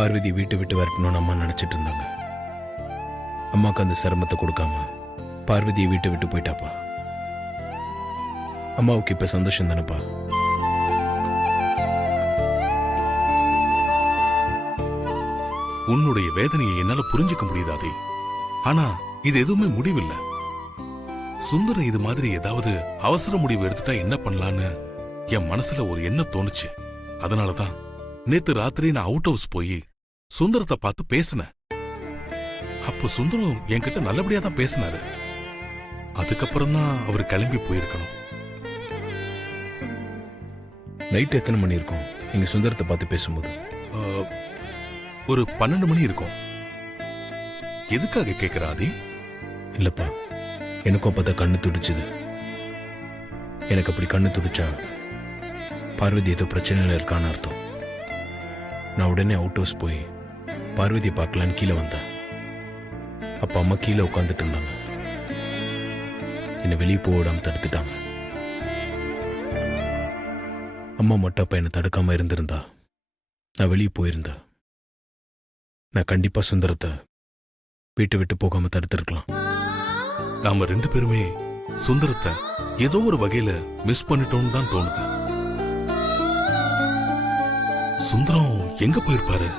பார்வதி வீட்டை விட்டு வரட்டணும்னு அம்மா நினைச்சிட்டு இருந்தாங்க. அம்மாவுக்கு அந்த சிரமத்தை கொடுக்காம பார்வதியை வீட்டை விட்டு போயிட்டாப்பா. அம்மாவுக்கு இப்ப சந்தோஷம் தானப்பா? உன்னுடைய வேதனையை என்னால புரிஞ்சுக்க முடியுதாதே. ஆனா இது எதுவுமே முடிவில்லை. சுந்தரம் இது மாதிரி ஏதாவது அவசர முடிவு எடுத்துட்டா என்ன பண்ணலான்னு என் மனசுல ஒரு எண்ணம் தோணுச்சு. அதனாலதான் நேத்து ராத்திரி நான் அவுட் ஹவுஸ் போய் சுந்தரத்தை பார்த்து பேசினேன். அப்போ சுந்தரம் என்கிட்ட நல்லபடியா தான் பேசினாரு. அதுக்கப்புறம் தான் அவர் கிளம்பி போயிருக்கணும். நைட் எத்தனை மணி இருக்கும் நீங்க சுந்தரத்தை பார்த்து பேசும்போது? ஒரு 12 மணி இருக்கும். எதுக்காக கேக்குறாதி? இல்லப்பா, எனக்கும் அப்பதான் கண்ணு துடிச்சுது. எனக்கு அப்படி கண்ணு துடிச்சா பார்வதி ஏதோ பிரச்சனையில இருக்கான்னு அர்த்தம். நான் உடனே அவுட் ஹவுஸ் போய் பார்வதியை பார்க்கலான்னு கீழே வந்தேன். அப்ப அம்மா கீழே உட்காந்துட்டு இருந்தாங்க. என்னை வெளியே போடாம தடுத்துட்டாங்க. அம்மா மட்டும் அப்ப என்னை தடுக்காம இருந்திருந்தா நான் வெளியே போயிருந்தா நான் கண்டிப்பா சுந்தரத்தை வீட்டை விட்டு போகாம தடுத்திருக்கலாம். நாம 2 பேருமே சுந்தரத்தை ஏதோ ஒரு வகையில மிஸ் பண்ணிட்டோம்னு தான் தோணுது. சுந்தரம் எங்க போயிருப்பாரு?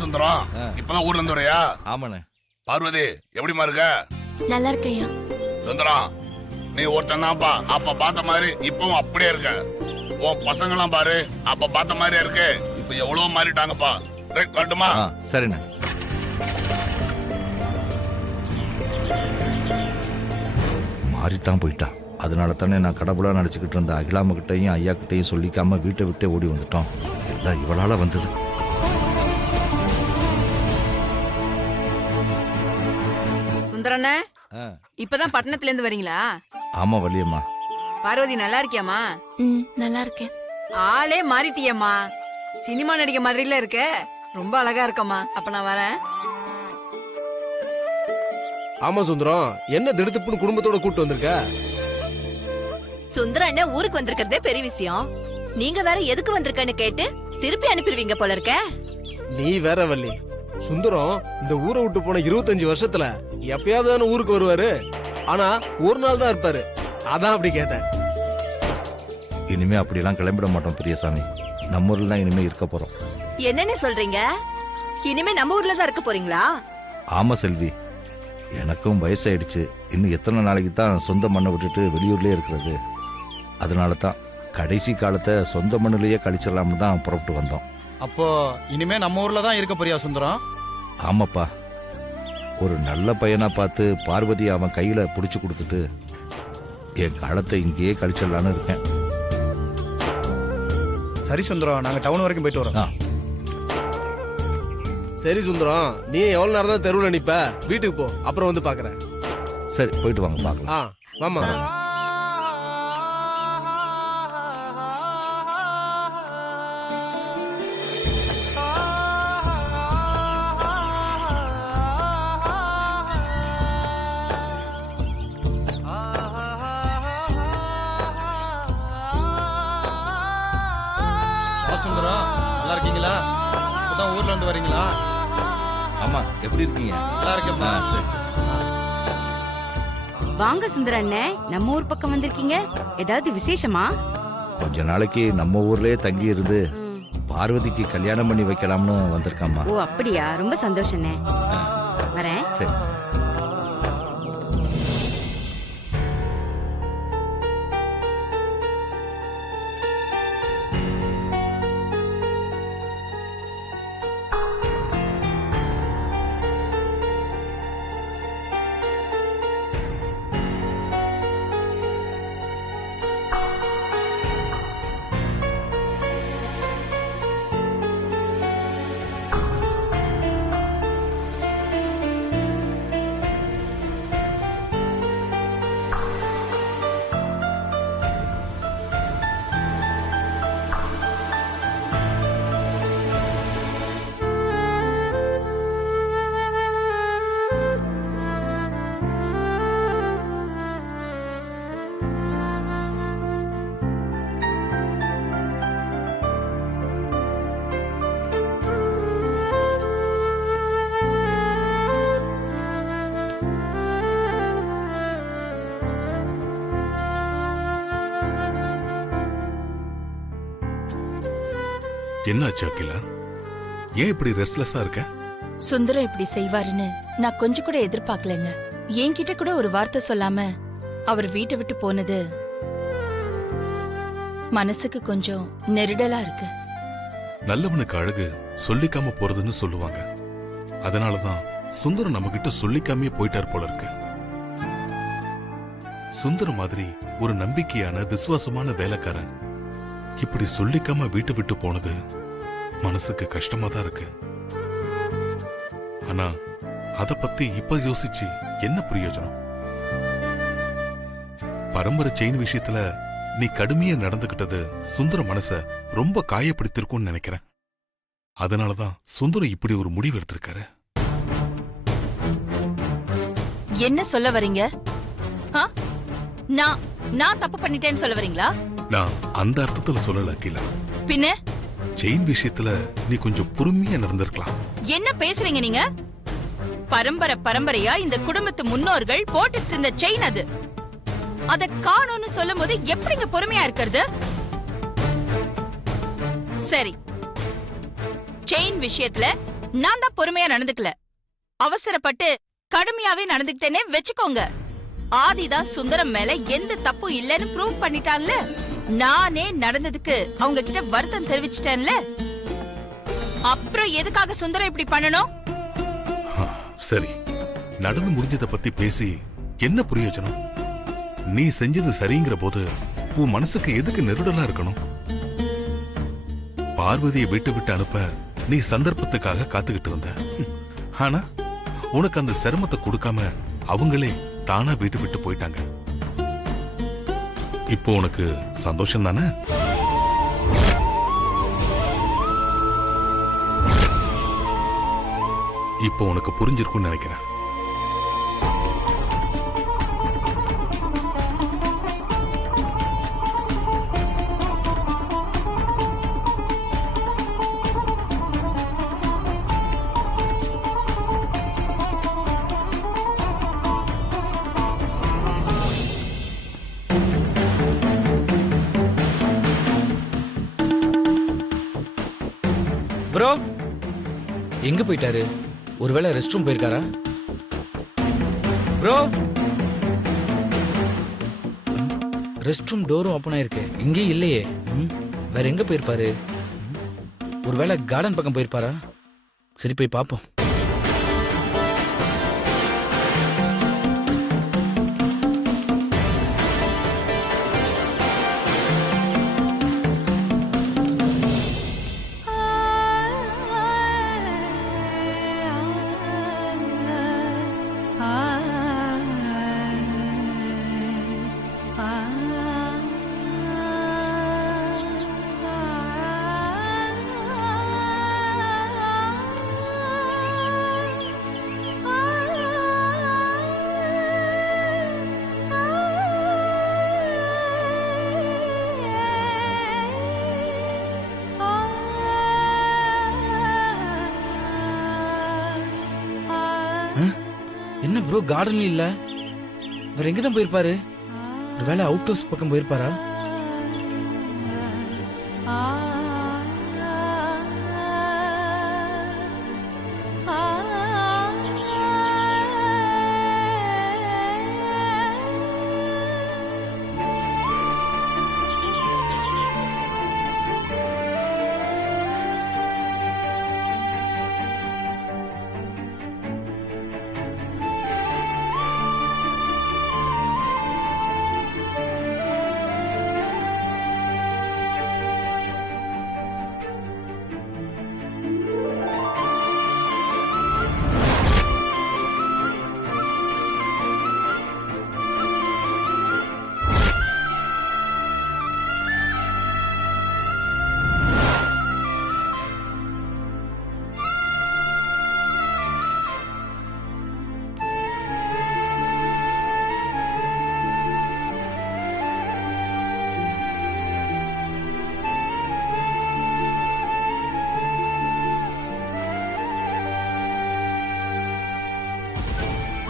சுந்தரம் இப்பதான் ஊர்ல இருந்து வரையா? ஆமாண்ணே. பார்வதி எப்படிமா இருக்க? நல்லா இருக்கையா. சுந்தரம் நீ ஒருத்தன் தான்ப்பா. அப்ப பார்த்த மாதிரி இப்பவும் அப்படியே இருக்க. உன் பசங்களாம் பாரு அப்ப பார்த்த மாதிரியே இருக்கு. இப்ப எவ்வளவு மாறிட்டாங்கப்பா. வரட்டுமா? சரிண்ணே. மாறித்தான் போயிட்டா. அதனால தானே நான் கடவுளா நினைச்சுக்கிட்டு இருந்த அகிலாம கிட்டையும் ஐயா கிட்டையும் சொல்லிக்காம வீட்டை விட்டே ஓடி வந்துட்டோம். எல்லாம் இவளால வந்தது. சுந்தரண்ணே, இப்பதான் பட்டணத்துல இருந்து வரீங்களா? ஆமா வள்ளியம்மா. பார்வதி நல்லா இருக்கியாமா? நல்லா இருக்கேன். ஆளே மாறிட்டியம்மா. சினிமா நடிக்க மாதிரில இருக்க. ரொம்ப அழகா இருக்கம்மா. அப்ப நான் வரேன். ஆமா சுந்தரம், என்ன திடுத்துப்புன்னு குடும்பத்தோட கூட்டு வந்திருக்க? சுந்தரம் அண்ணன் ஊருக்கு வந்திருக்கிறதே பெரிய விஷயம். நீங்க வேற எதுக்கு வந்திருக்கன்னு கேட்டு திருப்பி அனுப்பிடுவீங்க போல இருக்க. நீ வேற வள்ளி. சுந்தரம் இந்த ஊரை விட்டு போன 25 வருஷத்துல எப்பயாவது தானே ஊருக்கு வருவாரு. ஆனா ஒரு நாள் தான் இருப்பாரு. அதான் அப்படி கேட்டேன். இனிமே அப்படியெல்லாம் கிளம்பிட மாட்டோம் பெரியசாமி. நம்ம ஊர்ல தான் இனிமே இருக்க போறோம். என்னன்னு சொல்றீங்க? இனிமே நம்ம ஊர்ல தான் இருக்க போறீங்களா? ஆமா செல்வி, எனக்கும் வயசாயிடுச்சு. இன்னும் எத்தனை நாளைக்கு தான் சொந்த மண்ணை விட்டுட்டு வெளியூர்லயே இருக்கிறது? அதனால தான் கடைசி காலத்தை சொந்த மண்ணிலேயே கழிச்சிடலாம்னு தான் புறப்பட்டு வந்தோம். அப்போ இனிமே நம்ம ஊர்ல தான் இருக்க போறியா சுந்தரம்? ஆமாப்பா, ஒரு நல்ல பையனா பார்த்து பார்வதி அவன் கையில புடிச்சு கொடுத்துட்டு என் காலத்தை இங்கேயே கழிச்சிடலான்னு இருக்கேன். சரி சுந்தரம், நாங்க டவுன் வரைக்கும் போயிட்டு வரோம். சரி சுந்தரம், நீ எவ்வளவு நேரம் தான் தெருவில் நிப்ப? வீட்டுக்கு போ, அப்புறம் வந்து பாக்குறேன். சரி போயிட்டு வாங்க பார்க்கலாம். வாமா. சுந்தரம் நல்லா இருக்கீங்களா? இப்பதான் ஊர்ல இருந்து வரீங்களா? ஆமா, எப்படி இருக்கீங்க? நல்லா இருக்கேம்மா. சரி. வாங்க சுந்தர அண்ணே, நம்ம ஊர் பக்கம் வந்திருக்கீங்க. ஏதாவது விசேஷமா? கொஞ்ச நாளைக்கு நம்ம ஊர்லயே தங்கி இருந்து பார்வதிக்கு கல்யாணம் பண்ணி வைக்கலாம்னு வந்திருக்காமா. ஓ அப்படியா, ரொம்ப சந்தோஷண்ணே. வரேன். சரி. என்னாச்சு அகிலா? ஏன் இப்படி ரெஸ்ட்லெஸ்ஸா இருக்க? சுந்தரம் இப்படி செய்வாருன்னு நான் கொஞ்சம் கூட எதிர்பார்க்கலங்க. என்கிட்ட கூட ஒரு வார்த்தை சொல்லாம அவர் வீட்டை விட்டு போனது மனசுக்கு கொஞ்சம் நெருடலா இருக்கு. நல்லவனுக்கு அழகு சொல்லிக்காம போறதுன்னு சொல்லுவாங்க. அதனாலதான் சுந்தரம் நம்ம கிட்ட சொல்லிக்காமே போயிட்டார் போல இருக்கு. சுந்தரம் மாதிரி ஒரு நம்பிக்கையான விசுவாசமான வேலைக்காரன் இப்படி சொல்லிக்காம வீட்டை விட்டு போனது மனசுக்கு கஷ்டமா தான் இருக்கு. ஆனா அத பத்தி இப்ப யோசிச்சு என்ன பிரயோஜனம்? பரம்பரை செயின் விஷயத்துல நீ கடுமையா நடந்துகிட்டது சுந்தர மனச ரொம்ப காயப்படுத்திருக்கும்னு நினைக்கிறேன். அதனாலதான் சுந்தரம் இப்படி ஒரு முடிவு எடுத்திருக்காரு. என்ன சொல்ல வரீங்க? ஆ? நான் தப்பு பண்ணிட்டேன்னு சொல்ல வரீங்களா? நான் அந்த அர்த்தத்துல சொல்லல அகிலா. பின்ன செயின் விஷயத்துல நீ கொஞ்சம் பொறுமையா நடந்திருக்கலாம். என்ன பேசுறீங்க நீங்க? பரம்பரையா இந்த குடும்பத்து முன்னோர்கள் போட்டுட்டு இருந்த செயின் அது. அத காணோம்னு சொல்லும் போது எப்படிங்க பொறுமையா இருக்கிறது? சரி, செயின் விஷயத்துல நான் தான் பொறுமையா நடந்துக்கல, அவசரப்பட்டு கடுமையாவே நடந்துக்கிட்டேனே வெச்சுக்கோங்க. ஆதிதான் சுந்தரம் மேல எந்த தப்பும் இல்லைன்னு ப்ரூவ் பண்ணிட்டான்ல. நானே நடந்ததுக்கு அவங்க கிட்ட வருத்தம் தெரிவிச்சிட்டேன்ல. அப்புறம் எதுக்காக சுந்தரம் இப்படி பண்ணணும்? சரி, நடந்து முடிஞ்சத பத்தி பேசி என்ன பிரயோஜனம்? நீ செஞ்சது சரிங்கிற போது உன் மனசுக்கு எதுக்கு நெருடலா இருக்கணும்? பார்வதியை வீட்டு விட்டு அனுப்ப நீ சந்தர்ப்பத்துக்காக காத்துக்கிட்டு இருந்த. ஆனா உனக்கு அந்த சிரமத்தை கொடுக்காம அவங்களே தானா வீட்டு விட்டு போயிட்டாங்க. இப்போ உனக்கு சந்தோஷம் தானே? இப்போ உனக்கு புரிஞ்சிருக்கும்னு நினைக்கிறேன். ப்ரோ எங்க போயிட்டாரு? ஒருவேளை ரெஸ்ட் ரூம் போயிருக்காரா? ப்ரோ, ரெஸ்ட் ரூம் டோரும் ஓப்பன் ஆயிருக்கு, இங்கே இல்லையே. வேற எங்க போயிருப்பாரு? ஒருவேளை கார்டன் பக்கம் போயிருப்பாரா? சரி, போய் பார்ப்போம். என்ன ப்ரோ, கார்டன் இல்ல, வேற எங்க தான் போயிருப்பாரு? ஒருவேளை அவுட் ஹவுஸ் பக்கம் போயிருப்பாரா?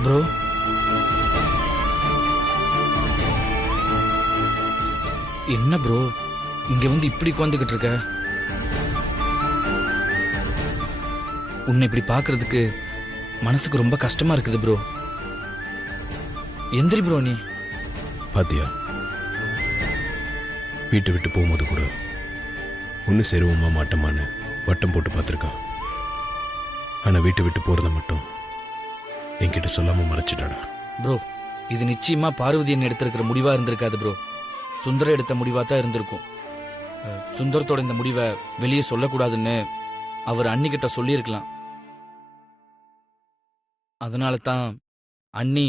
ப்ரோ, என்ன ப்ரோ இங்க வந்து இப்படி உட்காந்துக்கிட்டு இருக்க? உன்னை இப்படி பார்க்கிறதுக்கு மனசுக்கு ரொம்ப கஷ்டமா இருக்குது ப்ரோ. எந்திரி ப்ரோ நீ. பாத்தியா, வீட்டை விட்டு போகும்போது கூட ஒன்று சேருவோமா மாட்டோமான்னு வட்டம் போட்டு பார்த்துருக்கா. ஆனால் வீட்டை விட்டு போகிறத மட்டும் என்கிட்ட சொல்லாமல் மறைச்சிட்டாடா. ப்ரோ, இது நிச்சயமா பார்வதியன் எடுத்திருக்கிற முடிவா இருந்திருக்காது ப்ரோ. சுந்தரம் எடுத்த முடிவா தான் இருந்திருக்கும். சுந்தரத்தோட இந்த முடிவை வெளியே சொல்லக்கூடாதுன்னு அவர் அண்ணிக்கிட்ட சொல்லியிருக்கலாம். அதனால தான் அண்ணி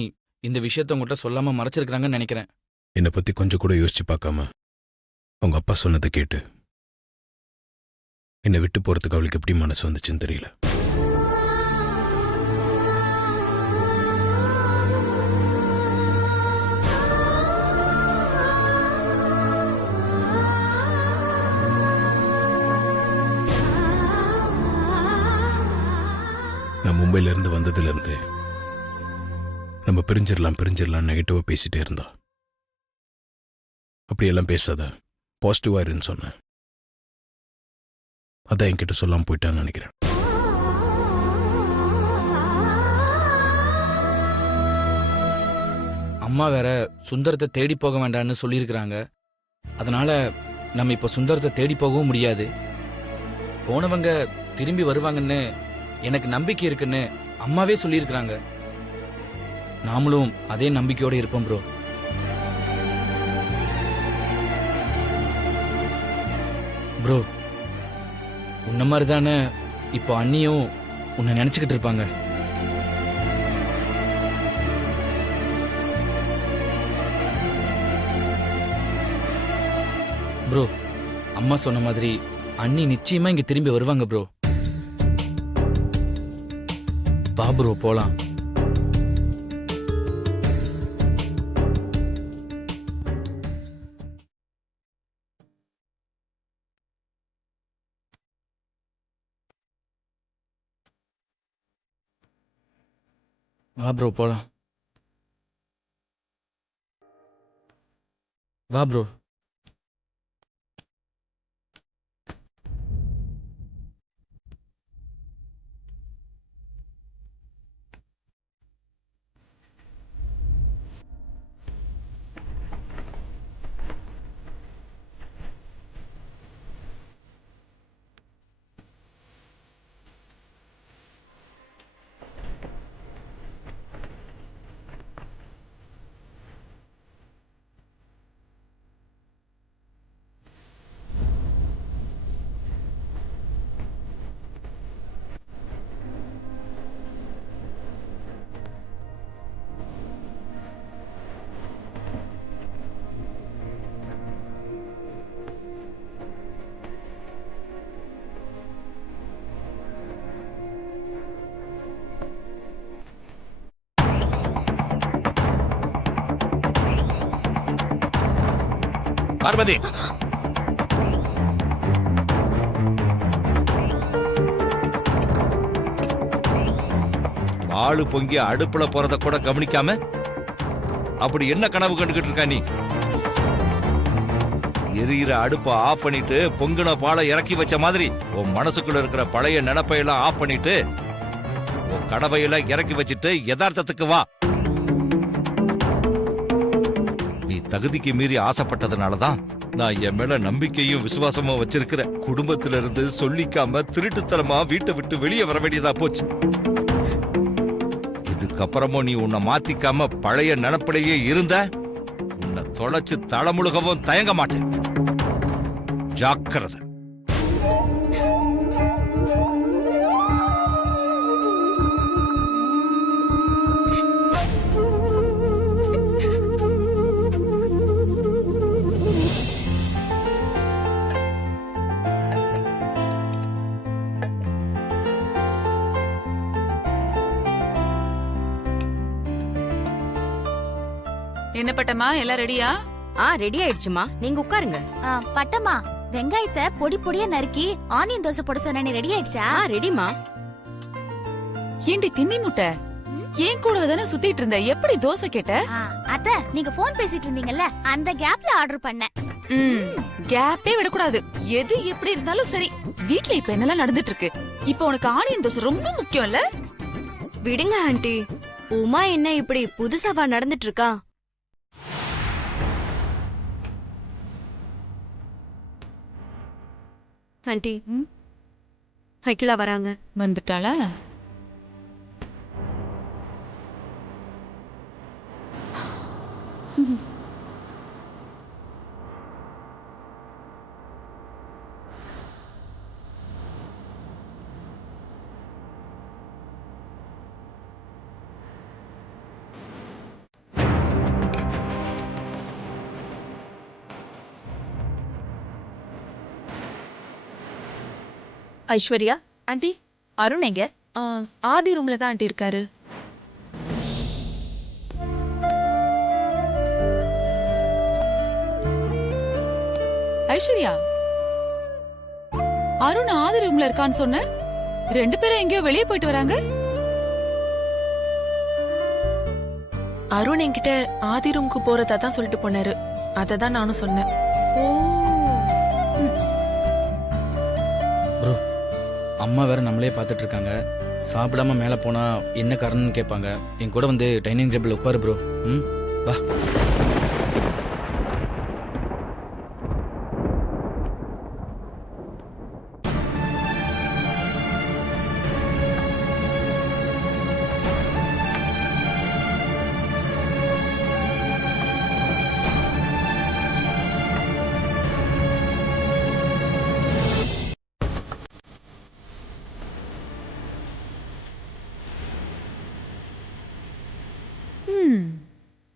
இந்த விஷயத்த உங்ககிட்ட சொல்லாம மறைச்சிருக்கிறாங்கன்னு நினைக்கிறேன். என்னை பற்றி கொஞ்சம் கூட யோசிச்சு பார்க்காம அவங்க அப்பா சொன்னதை கேட்டு என்னை விட்டு போகிறதுக்கு அவளுக்கு எப்படி மனசு வந்துச்சுன்னு தெரியல. நான் மும்பையிலேருந்து வந்ததுலேருந்து நம்ம பிரிஞ்சிடலாம் நெகட்டிவாக பேசிட்டே இருந்தா. அப்படியெல்லாம் பேசாத, பாசிட்டிவாக இருன்னு சொன்னேன். அதான் என்கிட்ட சொல்லாமல் போயிட்டான்னு நினைக்கிறேன். அம்மா வேற சுந்தரத்தை தேடி போக வேண்டாம்னு சொல்லியிருக்கிறாங்க. அதனால நம்ம இப்ப சுந்தரத்தை தேடி போகவும் முடியாது. போனவங்க திரும்பி வருவாங்கன்னு எனக்கு நம்பிக்கை இருக்குன்னு அம்மாவே சொல்லியிருக்கிறாங்க. நாமளும் அதே நம்பிக்கையோட இருப்போம் ப்ரோ. ப்ரோ, உன்ன மாதிரி தானே இப்போ அண்ணியும் உன்னை நினைச்சுக்கிட்டு இருப்பாங்க. ப்ரோ, அம்மா சொன்ன மாதிரி அண்ணி நிச்சயமா இங்க திரும்பி வருவாங்க ப்ரோ. வா ப்ரோ போலாம். வா ப்ரோ போலாம். வா ப்ரோ. பார்வதி, ஆளு பொங்கி அடுப்புல போறத கூட கவனிக்காம அப்படி என்ன கனவு கண்டுகிட்டு இருக்கா நீ? எரியிற அடுப்பை ஆஃப் பண்ணிட்டு பொங்குன பாலை இறக்கி வச்ச மாதிரி உன் மனசுக்குள்ள இருக்கிற பழைய நினைப்பையெல்லாம் ஆஃப் பண்ணிட்டு உன் கனவையெல்லாம் இறக்கி வச்சுட்டு யதார்த்தத்துக்கு வா. நீ தகுதிக்கு மீறி ஆசைப்பட்டதுனாலதான் நான் என் மேல நம்பிக்கையும் விசுவாசமும் வச்சிருக்கிற குடும்பத்தில இருந்து சொல்லிக்காம திருட்டுத்தனமா வீட்டை விட்டு வெளியே வர வேண்டியதா போச்சு. இதுக்கப்புறமும் நீ உன்னை மாத்திக்காம பழைய நினப்பிலேயே இருந்த உன்னை தொலைச்சு தளமுழுகவும் தயங்க மாட்டேன். ஜாக்கிரதை. என்ன பட்டமா, எல்லாம் ரெடியா? ரெடி ஆயிடுச்சுமா, நீங்க உட்காருங்க. பட்டம்மா, வெங்காயத்தை பொடி பொடியா நறுக்கி ஆனியன் தோசை போட சொன்ன, ரெடி ஆயிடுச்சா? ரெடிமா. ஏண்டி தின்னி முட்டை, ஏன் கூட தானே சுத்திட்டு இருந்த, எப்படி தோசை கேட்ட? அத்த, நீங்க போன் பேசிட்டு இருந்தீங்கல்ல, அந்த கேப்ல ஆர்டர் பண்ணேன். கேப்பே விடக்கூடாது. எது எப்படி இருந்தாலும் சரி. வீட்ல இப்ப என்னெல்லாம் நடந்துட்டு இருக்கு? இப்ப உனக்கு ஆனியன் தோசை ரொம்ப முக்கியம் இல்ல? விடுங்க ஆண்டி. உமா என்ன இப்படி புதுசாவா நடந்துட்டு இருக்கா? ஆண்டி, அகிலா வராங்க. வந்துட்டாளா? ஐஸ்வர்யா, ஆண்டி, அருண் எங்க? ஆதி ரூம்ல தான் ஆண்டி இருக்காரு. ஐஸ்வர்யா, அருண் ஆதி ரூம்ல இருக்கான்னு சொன்ன. 2 பேரும் எங்கேயோ வெளியே போயிட்டு வராங்க. அருண் என்கிட்ட ஆதி ரூமுக்கு போறதா தான் சொல்லிட்டு போனாரு. அதை தான் நானும் சொன்னேன். ப்ரோ, அம்மா வேற நம்மளே பார்த்துட்டு இருக்காங்க. சாப்பிடாம மேலே போனா என்ன காரணம்னு கேட்பாங்க. என் கூட வந்து டைனிங் டேபிள் உட்காரு ப்ரோ. வா.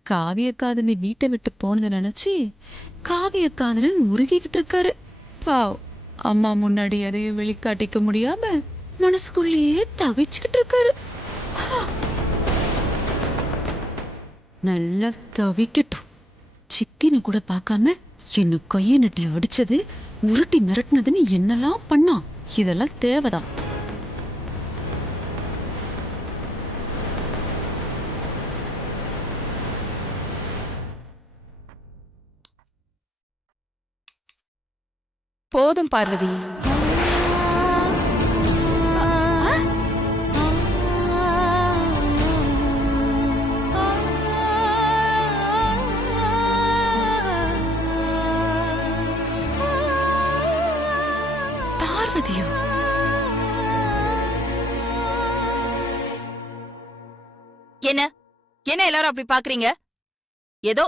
காவிய காதலி வீட்டை விட்டு போனதை நினைச்சு காவிய காதலன் உருகிக்கிட்டு இருக்காரு. பாவ், அம்மா முன்னாடி எதையும் வெளிக்காட்டிக்க முடியாம மனசுக்குள்ளேயே தவிச்சுக்கிட்டு இருக்காரு. நல்லா தவிக்கட்டும். சித்தின்னு கூட பார்க்காம என்ன கையை நட்டி அடிச்சது, உருட்டி மிரட்டினதுன்னு என்னெல்லாம் பண்ணா, இதெல்லாம் தேவைதான். போதும் பார்வதி. பார்வதியோ? என்ன என்ன எல்லாரும் அப்படி பாக்குறீங்க? ஏதோ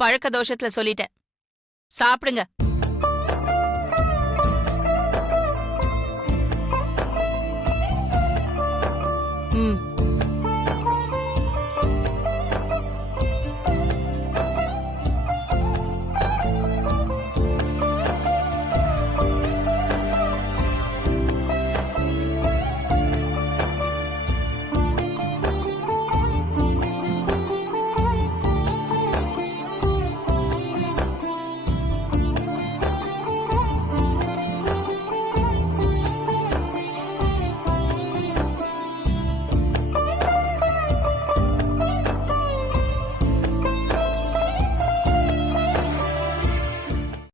பழக்க தோஷத்துல சொல்லிட்டேன். சாப்பிடுங்க.